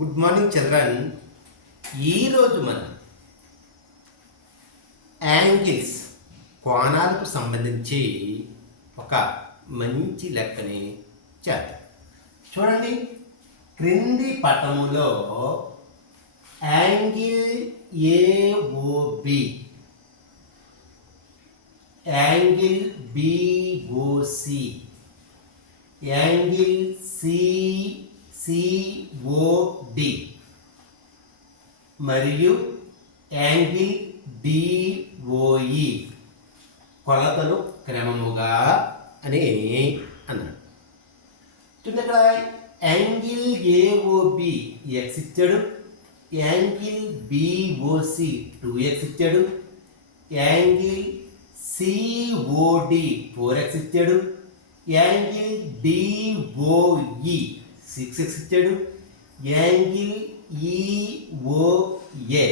Good morning children. ఈరోజు మనం angles కోణాలకు సంబంధించి ఒక మంచి లెక్కని చేద్దాం. చూడండి, క్రింది పటములో angle AOB, angle BOC, angle CCOD మరియు యాంగిల్ డిఓఈ కొలతలు క్రమముగా అని అన్నాడు. చూడండి, ఇక్కడ యాంగిల్ ఏఓబి ఎక్స్ ఇచ్చాడు, యాంగిల్ బిఓసి 2x ఇచ్చాడు, యాంగిల్ సిఓడి 4x ఇచ్చాడు, యాంగిల్ డిఓఈ 6x ఇచ్చాడు, యాంగిల్ ఈఓఏ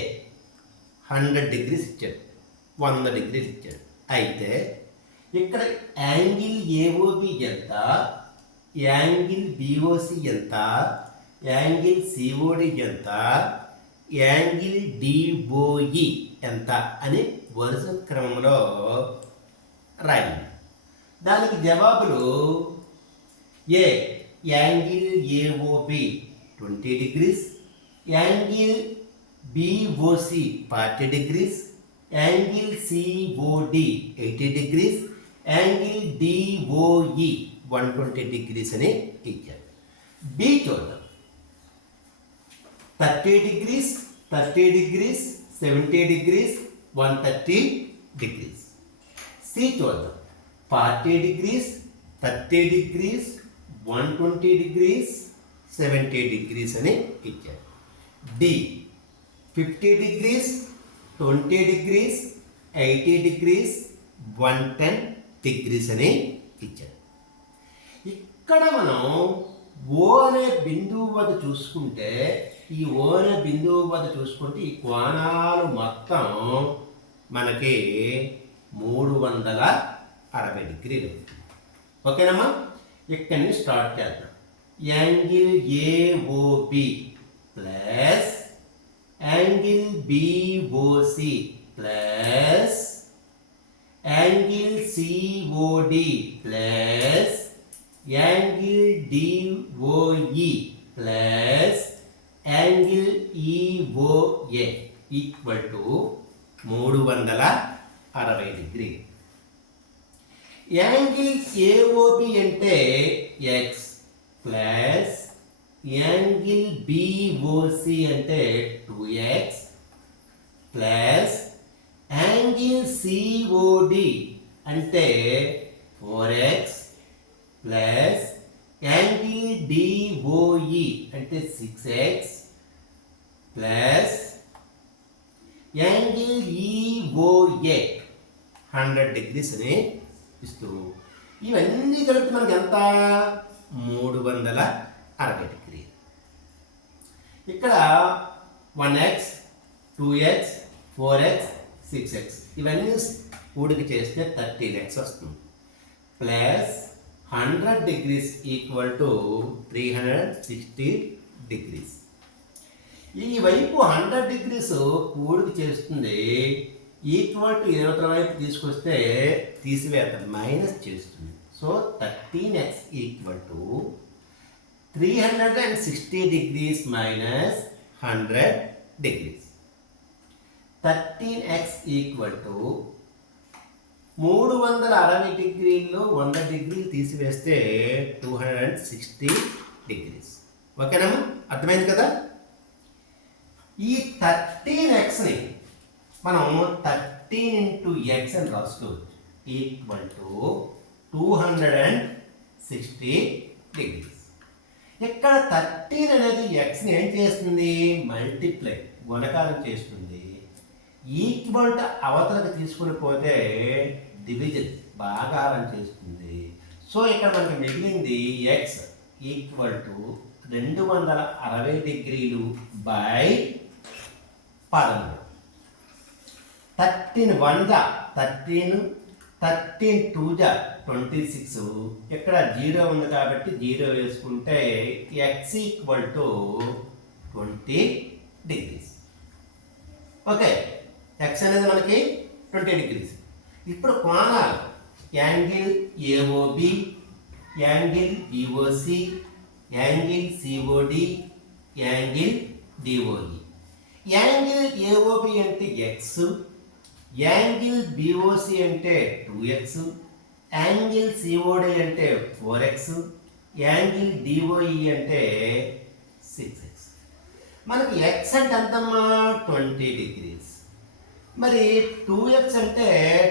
100 degrees ఇచ్చాడు, 100 degrees ఇచ్చాడు. అయితే ఇక్కడ యాంగిల్ ఏఓబి ఎంత, యాంగిల్ బిఓసి ఎంత, యాంగిల్ సిఓడి ఎంత, యాంగిల్ డిఓఈ ఎంత అని వరుస క్రమంలో రాయండి. దానికి జవాబులు A angle AOB 20 degrees, angle BOC 40 degrees, angle COD 80 degrees, angle DOE 120 degrees అని ఇచ్చారు. బి చూద్దాం. 30 degrees, 30 degrees, 70 degrees, 130 degrees. C చూద్దాం. 40 degrees, 30 degrees, 120 degrees, 70 degrees అని ఇచ్చారు. D 50 degrees, 20 degrees, 80 degrees, 110 degrees అని ఇచ్చారు. ఇక్కడ మనం ఓ అనే బిందువు వద్ద చూసుకుంటే, ఈ ఓ అనే బిందువు వద్ద చూసుకుంటే ఈ కోణాలు మొత్తం మనకి 360 degrees. ఓకేనమ్మా, ఇక్కడి నుంచి స్టార్ట్ చేద్దాం. Angle AOB plus angle BOC plus angle COD plus angle DOE plus angle EOA equal to 360 degrees. Angle AOB అంటే ఎక్స్ ప్లస్ యాంగిల్ బిఓసి అంటే 2x ప్లస్ యాంగిల్ సిఓడి అంటే 4x ప్లస్ యాంగిల్ డిఓఈ అంటే 6x plus angle EOA 100 degrees అని ఇస్తూ ఇవన్నీ కలిపి మనకి ఎంత 360 degrees. ఇక్కడ 1x 2x 4x 6x ఇవన్నీ కూడిక చేస్తే 13x వస్తుంది. Plus 100 degrees equal to 360 degrees. ఈ వైపు 100 degrees కూడిక చేస్తుంది, ఈక్వల్ టు ఇవతల వైపు తీసుకొస్తే తీసివేత మైనస్ చేస్తుంది. So 13x equal to 360 degrees minus 100 degrees. 13x equal to 360 degrees 100 degrees తీసివేస్తే 260 degrees. ఓకేనమ్మా, అర్థమైంది కదా? ఈ 13xని మనం 13 into x అని రాసుకోవచ్చు, ఈక్వల్ టు 260 degrees. ఇక్కడ 13 అనేది xని ఏం చేస్తుంది, మల్టిప్లై గుణకారం చేస్తుంది. ఈక్వల్ టు అవతలకు తీసుకుని పోతే డివిజన్ భాగారం చేస్తుంది. సో ఇక్కడ మనకి మిగిలింది x equal to 260 degrees by 13. 13 1 13 13 2 26. ఇక్కడ 0 ఉంది కాబట్టి 0 వేసుకుంటే x equal to 20 degrees. Okay, x అనేది మనకి 20 డిగ్రీస్. ఇప్పుడు కోణాలు angle AOB, angle BOC, angle COD, angle DOE. Angle AOB అంటే ఎక్స్, యాంగిల్ బిఓసి అంటే 2x, యాంగిల్ సిఓడి అంటే 4x, యాంగిల్ డిఓఈ అంటే 6x. మనకి ఎక్స్ అంటే ఎంతమ్మా 20 డిగ్రీస్. మరి 2x అంటే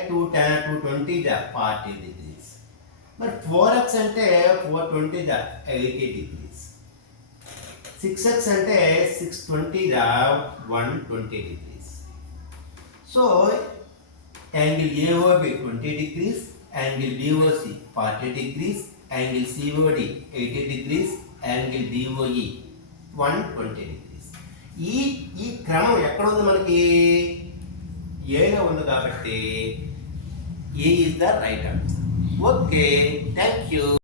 220 40 డిగ్రీస్. మరి 4x అంటే 420 80 డిగ్రీస్. 6x అంటే 620 120 degrees. So angle AOB 20 degrees, angle DOC 40 degrees, angle COD 80 degrees, angle DOE 120 degrees. ఈ క్రమం ఎక్కడ ఉంది మనకి? ఏలో ఉంది కాబట్టి A is the right answer. Okay, thank you.